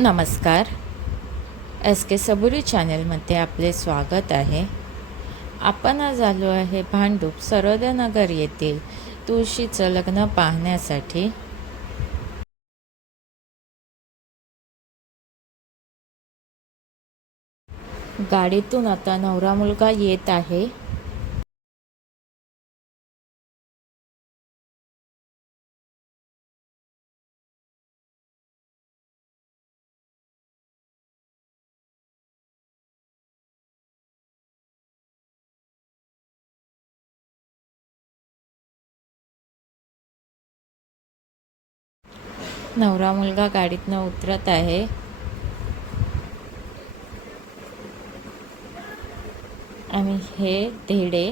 नमस्कार. एस के सबुरी चॅनलमध्ये आपले स्वागत आहे. आपण आज आलो आहे भांडूप सरोदनगर येथील तुळशीचं लग्न पाहण्यासाठी. गाडीतून आता नवरा मुलगा येत आहे. नवरा मुलगा गाडीतनं उतरत आहे. आणि हे धेडे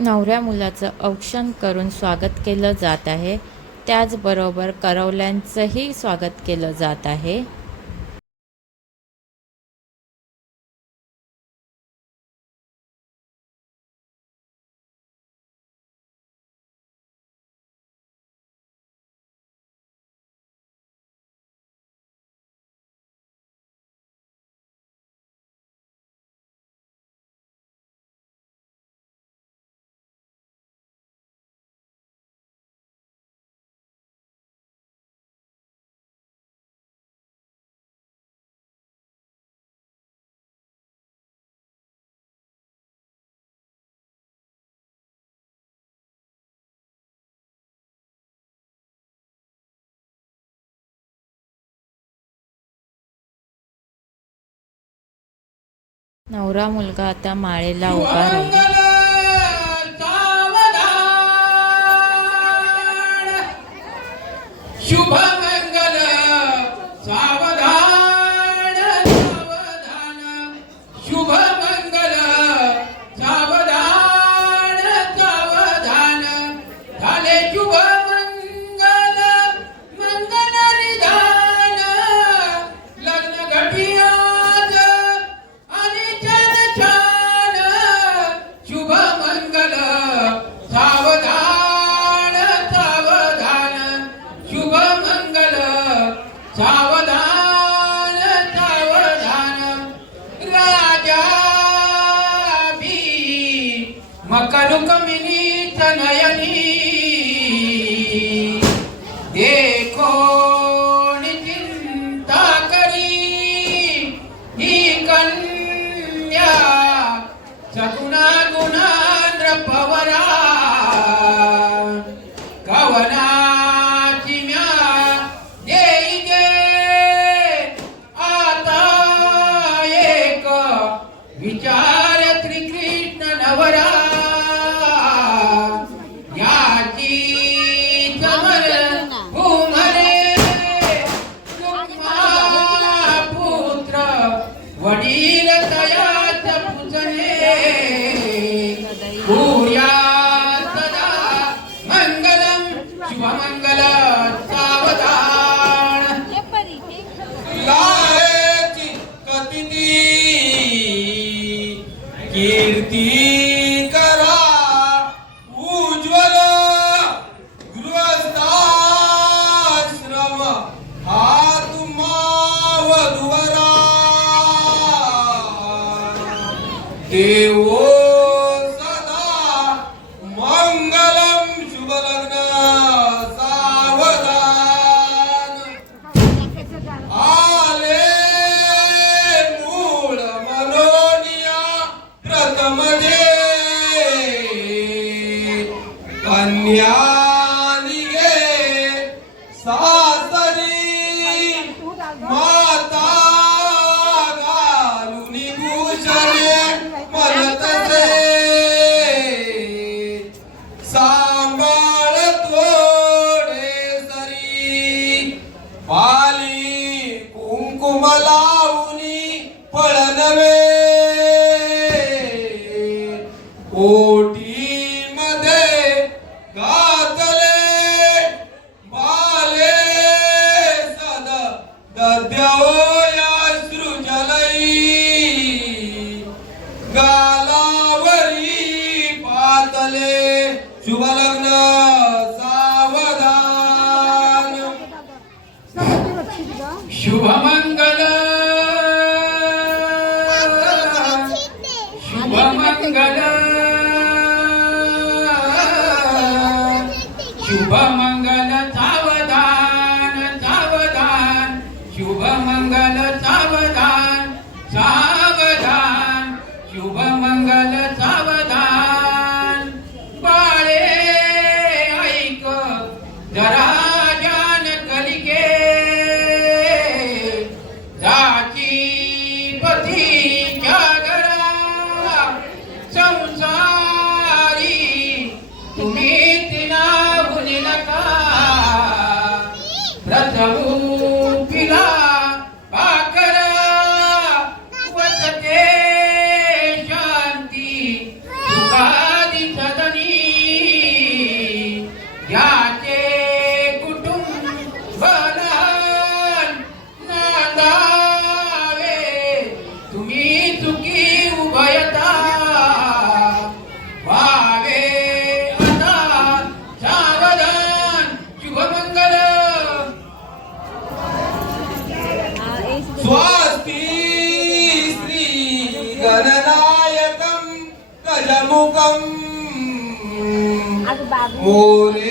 नवऱ्या मुलाचं औक्षण करून स्वागत केलं जात आहे. त्याचबरोबर करवल्यांचंही स्वागत केलं जात आहे. नवरा मुलगा आता माळेला उभा राहील. शुभ You. what is Lord. आले शुभ लग्न सावधान. शुभ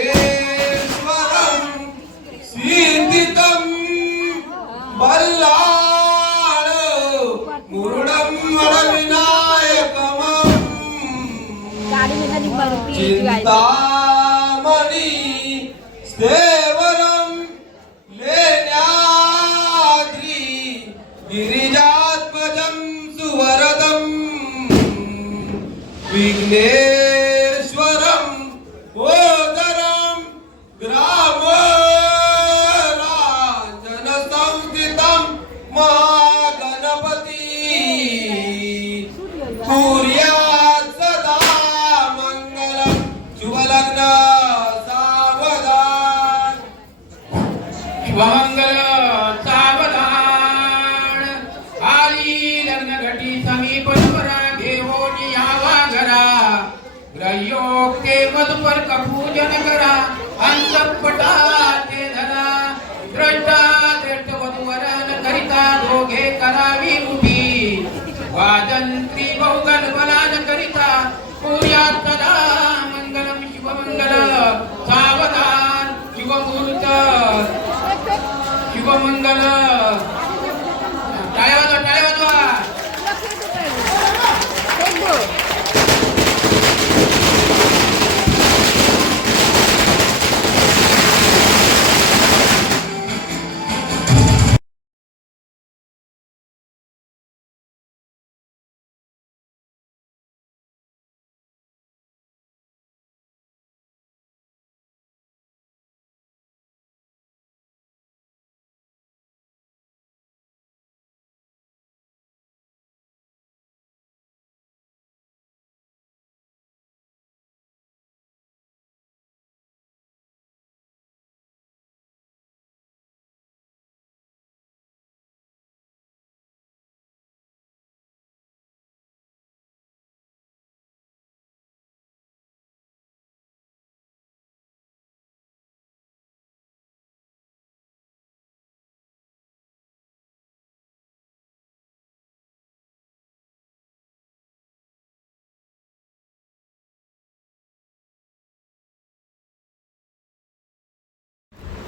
മോനേശ്വരം സീന്തിതം വല്ലാൾ മുരുടം വടവിനായകമം ചിന്താമണി സേവനം ലേനാദ്രി ഗിരിജാത്മജം സുവരദം വിഘ്നേ Vamos. शुभमंगल टाळ्या टाळ्या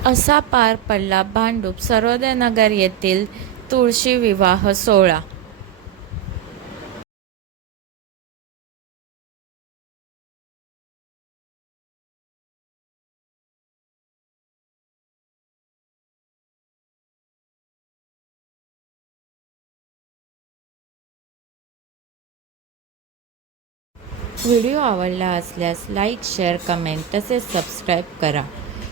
असा पार पडला भांडूप सर्वोदयनगर येथील तुळशी विवाह सोहळा. व्हिडिओ आवडला असल्यास लाईक शेअर कमेंट तसेच सबस्क्राईब करा.